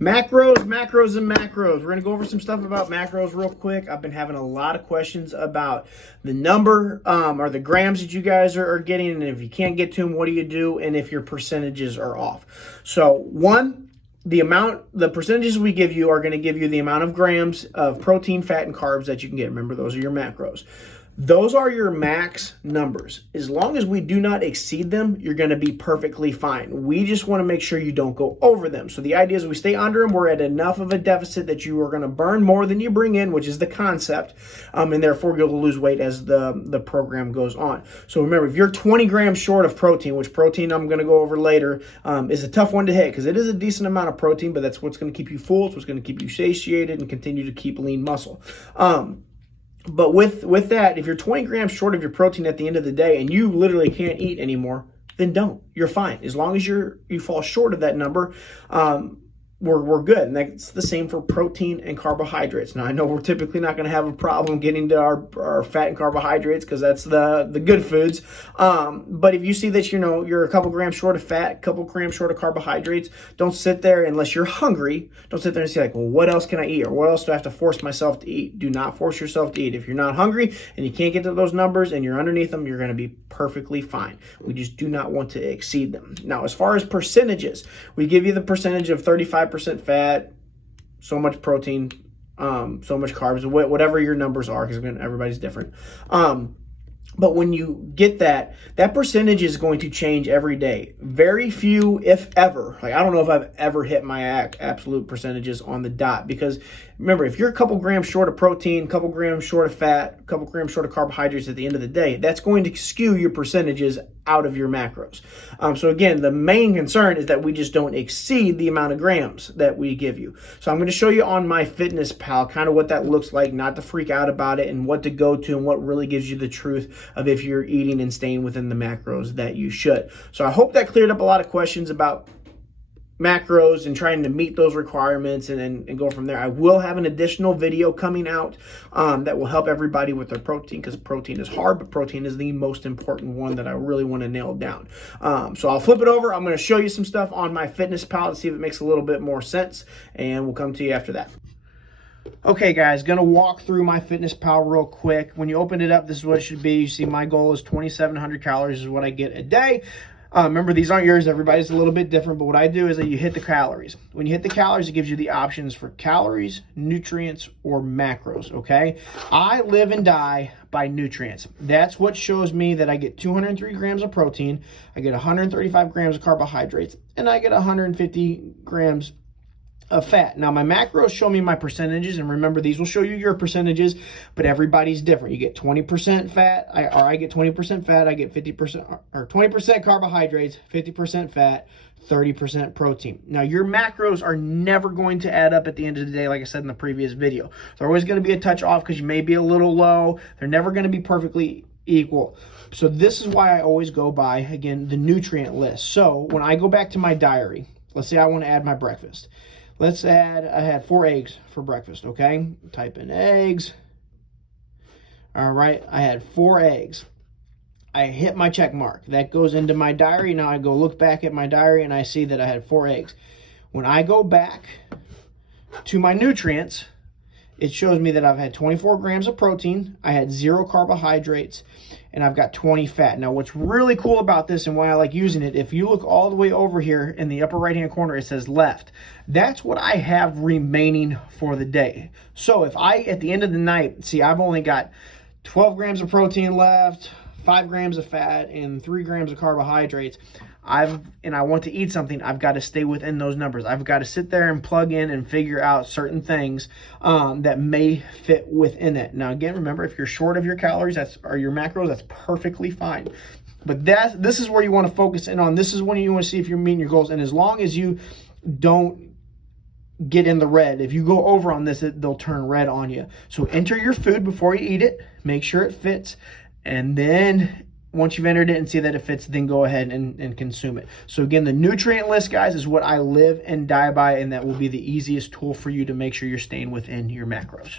Macros, macros, and macros. We're going to go over some stuff about macros real quick. I've been having a lot of questions about the number or the grams that you guys are getting, and if you can't get to them, what do you do, and if your percentages are off. So one, the percentages we give you are going to give you the amount of grams of protein, fat, and carbs that you can get. Remember, those are your macros. Those are your max numbers. As long as we do not exceed them, you're going to be perfectly fine. We just want to make sure you don't go over them. So the idea is we stay under them. We're at enough of a deficit that you are going to burn more than you bring in, which is the concept, and therefore you'll lose weight as the program goes on. So remember, if you're 20 grams short of protein, which protein I'm going to go over later, is a tough one to hit because it is a decent amount of protein, but that's what's going to keep you full. It's what's going to keep you satiated and continue to keep lean muscle. But with that, if you're 20 grams short of your protein at the end of the day and you literally can't eat anymore, then don't. You're fine. As long as you fall short of that number, we're good. And that's the same for protein and carbohydrates. Now, I know we're typically not going to have a problem getting to our fat and carbohydrates because that's the good foods. But if you see that, you're a couple grams short of fat, a couple grams short of carbohydrates, don't sit there unless you're hungry. Don't sit there and say like, well, what else can I eat? Or what else do I have to force myself to eat? Do not force yourself to eat. If you're not hungry and you can't get to those numbers and you're underneath them, you're going to be perfectly fine. We just do not want to exceed them. Now, as far as percentages, we give you the percentage of 35% fat, so much protein, so much carbs, whatever your numbers are, because everybody's different. But when you get that percentage is going to change every day. Very few, if ever, I don't know if I've ever hit my absolute percentages on the dot, because remember, if you're a couple grams short of protein, a couple grams short of fat, a couple grams short of carbohydrates at the end of the day, that's going to skew your percentages out of your macros. So again, the main concern is that we just don't exceed the amount of grams that we give you. So I'm going to show you on MyFitness Pal kind of what that looks like, not to freak out about it, and what to go to and what really gives you the truth of if you're eating and staying within the macros that you should. So I hope that cleared up a lot of questions about macros and trying to meet those requirements and go from there. I will have an additional video coming out that will help everybody with their protein, because protein is hard, but protein is the most important one that I really want to nail down. So I'll flip it over. I'm going to show you some stuff on MyFitness Pal to see if it makes a little bit more sense, and we'll come to you after that. Okay, guys, going to walk through MyFitness Pal real quick. When you open it up, this is what it should be. You see my goal is 2,700 calories is what I get a day. Remember, these aren't yours. Everybody's a little bit different, but what I do is that you hit the calories. When you hit the calories, it gives you the options for calories, nutrients, or macros, okay? I live and die by nutrients. That's what shows me that I get 203 grams of protein, I get 135 grams of carbohydrates, and I get 150 grams of fat. Now, my macros show me my percentages, and remember, these will show you your percentages, but everybody's different. You get 20% fat, I get 20% fat, I get 50%, or 20% carbohydrates, 50% fat, 30% protein. Now, your macros are never going to add up at the end of the day, like I said in the previous video. They're always going to be a touch off because you may be a little low. They're never going to be perfectly equal. So this is why I always go by, again, the nutrient list. So when I go back to my diary, let's say I want to add my breakfast. Let's add, I had 4 eggs for breakfast, okay? Type in eggs. All right, I had 4 eggs. I hit my check mark. That goes into my diary. Now I go look back at my diary and I see that I had 4 eggs. When I go back to my nutrients, it shows me that I've had 24 grams of protein, I had 0 carbohydrates, and I've got 20 fat. Now, what's really cool about this and why I like using it, if you look all the way over here in the upper right-hand corner, it says left. That's what I have remaining for the day. So if I, at the end of the night, see, I've only got 12 grams of protein left, 5 grams of fat, and 3 grams of carbohydrates, and I want to eat something, I've got to stay within those numbers. I've got to sit there and plug in and figure out certain things that may fit within it. Now, again, remember, if you're short of your calories or your macros, that's perfectly fine. But this is where you want to focus in on. This is when you want to see if you're meeting your goals. And as long as you don't get in the red, if you go over on this, they'll turn red on you. So enter your food before you eat it. Make sure it fits. And then once you've entered it and see that it fits, then go ahead and consume it. So again, the nutrient list, guys, is what I live and die by, and that will be the easiest tool for you to make sure you're staying within your macros.